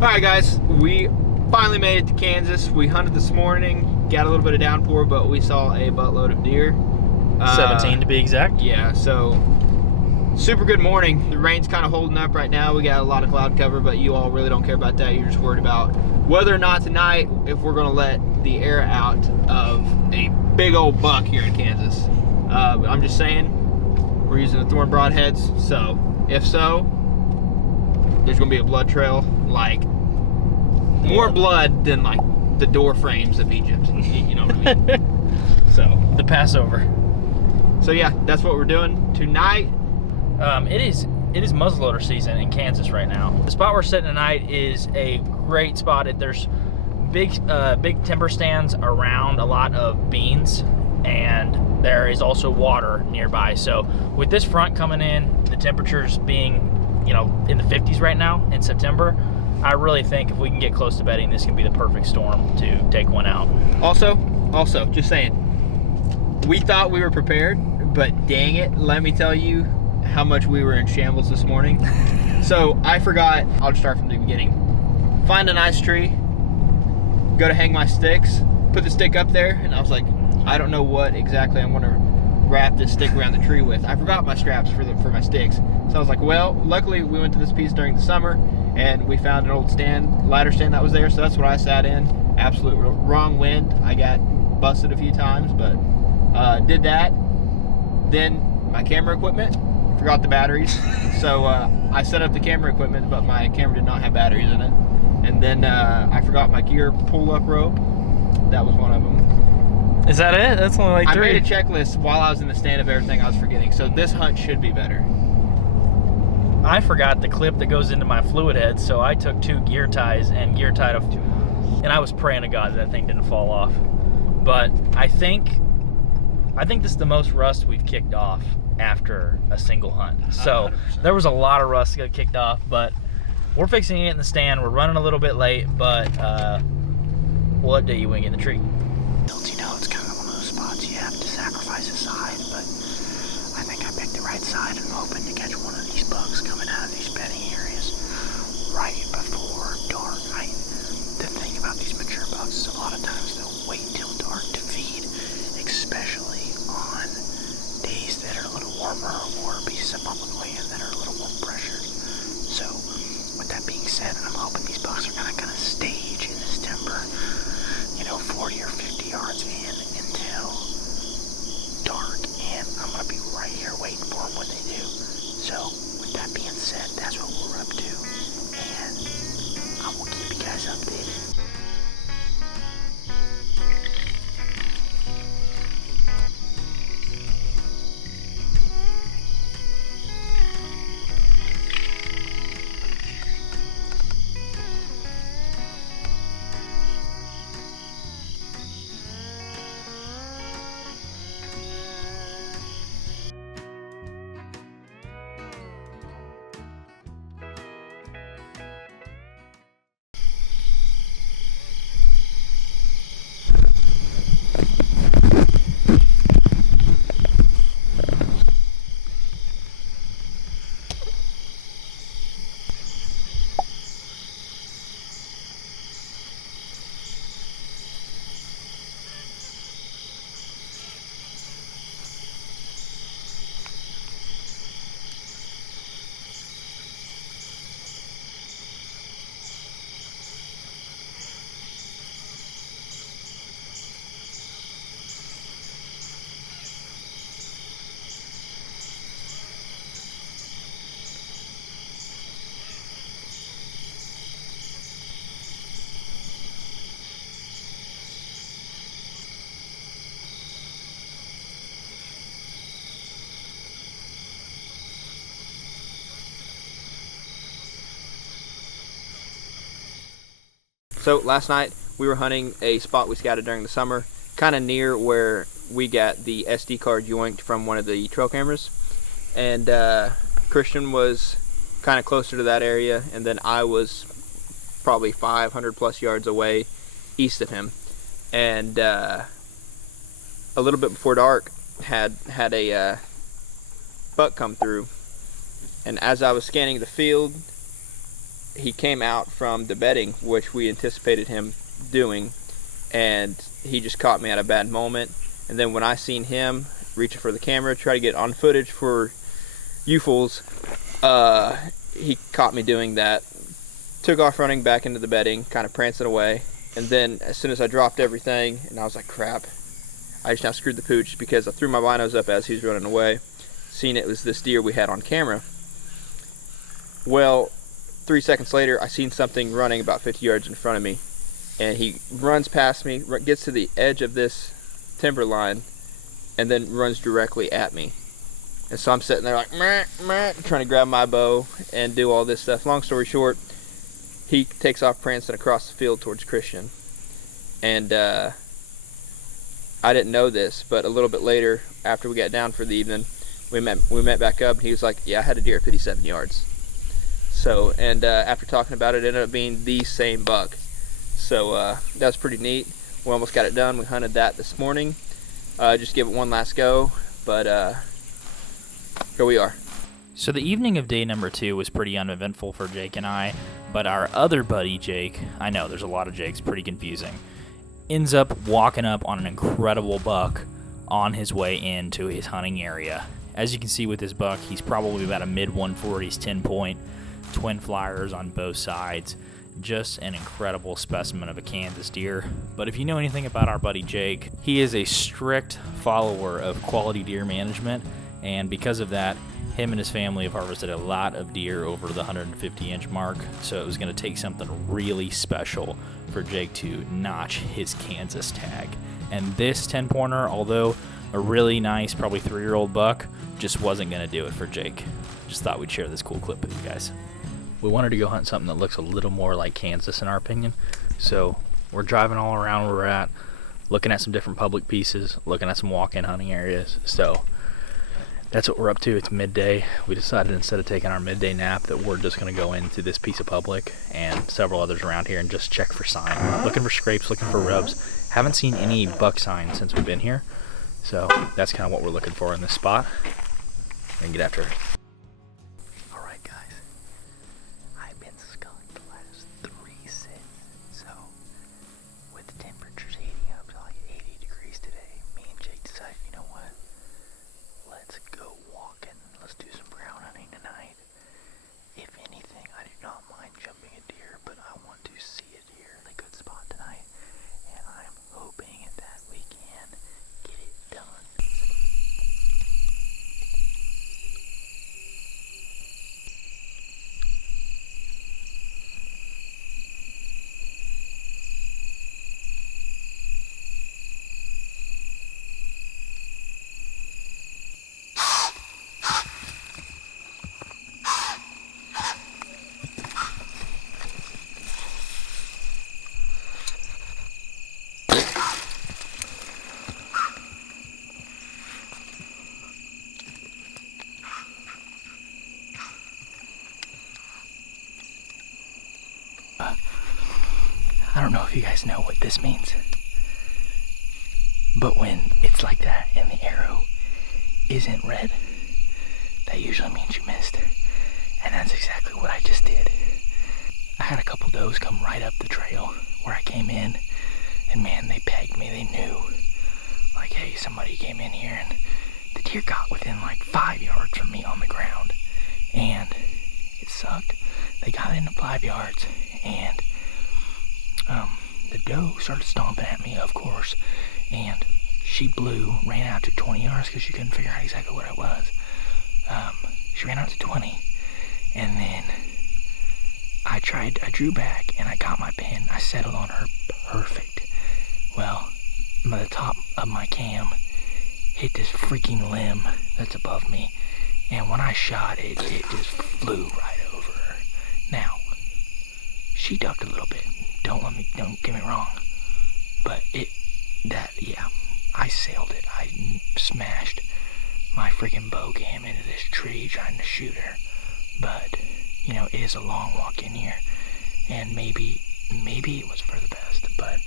Alright guys, we finally made it to Kansas. We hunted this morning, got a little bit of downpour, but we saw a buttload of deer. 17 to be exact. Yeah, so super good morning. The rain's kind of holding up right now. We got a lot of cloud cover, but you all really don't care about that. You're just worried about whether or not tonight, if we're gonna let the air out of a big old buck here in Kansas. I'm just saying, we're using the thorn broadheads, so if so, there's gonna be a blood trail, like more blood than like the door frames of Egypt. You know what I mean? So The Passover. So yeah, that's what we're doing tonight. It is muzzleloader season in Kansas right now. The spot we're sitting tonight is a great spot. There's big timber stands around a lot of beans, and there is also water nearby. So with this front coming in, the temperatures being, in the 50s right now in September, I really think if we can get close to bedding, this can be the perfect storm to take one out. Also, just saying, we thought we were prepared, but dang it, let me tell you how much we were in shambles this morning. So I forgot, I'll just start from the beginning. Find a nice tree, go to hang my sticks, put the stick up there, and I was like, I don't know what exactly I'm gonna wrap this stick around the tree with. I forgot my straps for my sticks. So I was like, well, luckily we went to this piece during the summer and we found an old ladder stand that was there, so that's what I sat in. Absolute wrong wind. I got busted a few times, but did that. Then my camera equipment, forgot the batteries. So I set up the camera equipment, but my camera did not have batteries in it. And then I forgot my gear pull-up rope. That was one of them. Is that it? That's only like 3. I made a checklist while I was in the stand of everything I was forgetting. So this hunt should be better. I forgot the clip that goes into my fluid head, so I took 2 gear ties and gear tied up, and I was praying to God that thing didn't fall off. But I think this is the most rust we've kicked off after a single hunt. So 100%. There was a lot of rust that got kicked off, but we're fixing it in the stand. We're running a little bit late, but we'll update you when we get in the tree. It's kind of one of those spots you have to sacrifice a side, but I think I picked the right side, and I'm hoping to catch one of these bugs coming out of these bedding areas right before dark. The thing about these mature bugs is a lot of times they'll wait till dark to feed, especially on days that are a little warmer or pieces of public land that are a little more pressured. So with that being said, I'm hoping these bugs are gonna kind of stage in this timber, 40 or 50 yards in until dark, and I'm gonna be right here waiting for them when they do. So with that being said, that's what we're up to, and I will keep you guys updated. So last night we were hunting a spot we scouted during the summer, kind of near where we got the SD card yoinked from one of the trail cameras. And Christian was kind of closer to that area, and then I was probably 500 plus yards away east of him. And a little bit before dark had a buck come through, and as I was scanning the field, he came out from the bedding, which we anticipated him doing, and he just caught me at a bad moment. And then when I seen him reaching for the camera, try to get on footage for you fools, he caught me doing that, took off running back into the bedding, kind of prancing away. And then as soon as I dropped everything, and I was like, crap, I just now screwed the pooch, because I threw my binos up as he was running away, seeing it was this deer we had on camera. Well, 3 seconds later, I seen something running about 50 yards in front of me, and he runs past me, gets to the edge of this timber line, and then runs directly at me. And so I'm sitting there like, meh, meh, trying to grab my bow and do all this stuff. Long story short, he takes off prancing across the field towards Christian. And I didn't know this, but a little bit later, after we got down for the evening, we met back up, and he was like, yeah, I had a deer at 57 yards. So, and after talking about it, it ended up being the same buck. So that was pretty neat. We almost got it done. We hunted that this morning. Just give it one last go, but here we are. So the evening of day number 2 was pretty uneventful for Jake and I, but our other buddy Jake, I know there's a lot of Jakes, pretty confusing, ends up walking up on an incredible buck on his way into his hunting area. As you can see with this buck, he's probably about a mid-140s 10-point, twin flyers on both sides. Just an incredible specimen of a Kansas deer. But if you know anything about our buddy Jake, he is a strict follower of quality deer management, and because of that, him and his family have harvested a lot of deer over the 150-inch mark, so it was going to take something really special for Jake to notch his Kansas tag. And this 10-pointer, although a really nice, probably 3-year-old buck, just wasn't going to do it for Jake. Just thought we'd share this cool clip with you guys. We wanted to go hunt something that looks a little more like Kansas in our opinion, so we're driving all around where we're at, looking at some different public pieces, looking at some walk-in hunting areas. So that's what we're up to. It's midday. We decided instead of taking our midday nap that we're just going to go into this piece of public and several others around here and just check for sign. Looking for scrapes, looking for rubs. Haven't seen any buck signs since we've been here, so that's kind of what we're looking for in this spot. And get after it. Alright guys, I've been skunked the last 3 sits, so with the temperatures heating up to like 80 degrees today, me and Jake decided, you know what, let's go walking, let's do some ground hunting tonight. If anything, I do not mind jumping a deer, but I want to see a deer in a good spot tonight, and I'm hoping that we can get it done. I don't know if you guys know what this means, but when it's like that and the arrow isn't red, that usually means you missed, and that's exactly what I just did. I had a couple does come right up the trail where I came in, and man, they pegged me. They knew, like, hey, somebody came in here, and the deer got within like 5 yards from me on the ground, and it sucked. They got into 5 yards, and the doe started stomping at me, of course, and she ran out to 20 yards because she couldn't figure out exactly what it was. She ran out to 20, and then I drew back, and I got my pin. I settled on her perfect. Well, the top of my cam hit this freaking limb that's above me, and when I shot it, it just flew right over her. Now, she ducked a little bit. Don't get me wrong, but I sailed it. I smashed my freaking bow cam into this tree trying to shoot her. But, you know, it is a long walk in here, and maybe it was for the best, but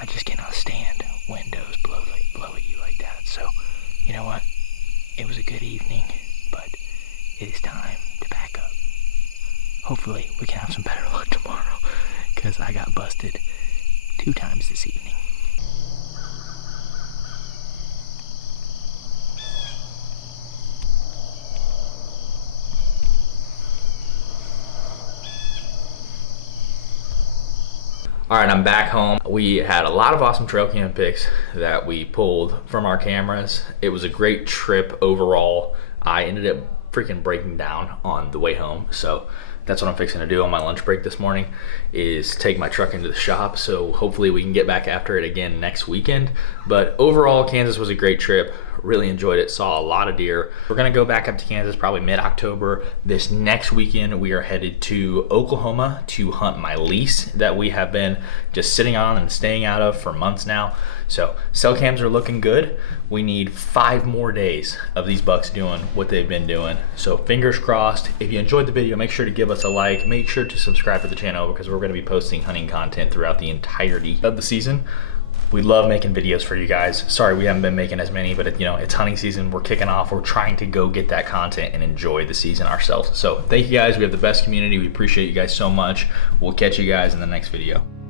I just cannot stand when does blow at you like that. So, you know what? It was a good evening, but it is time to pack up. hopefully we can have some better luck tomorrow, because I got busted 2 times this evening. All right, I'm back home. We had a lot of awesome trail cam pics that we pulled from our cameras. It was a great trip overall. I ended up freaking breaking down on the way home, so that's what I'm fixing to do on my lunch break this morning, is take my truck into the shop. So hopefully we can get back after it again next weekend. But overall, Kansas was a great trip. Really enjoyed it, saw a lot of deer. We're gonna go back up to Kansas probably mid-October. This next weekend, we are headed to Oklahoma to hunt my lease that we have been just sitting on and staying out of for months now. So cell cams are looking good. We need 5 more days of these bucks doing what they've been doing. So fingers crossed. If you enjoyed the video, make sure to give us a like. Make sure to subscribe to the channel, because we're gonna be posting hunting content throughout the entirety of the season. We love making videos for you guys. Sorry we haven't been making as many, but it's hunting season. We're kicking off. We're trying to go get that content and enjoy the season ourselves. So thank you guys. We have the best community. We appreciate you guys so much. We'll catch you guys in the next video.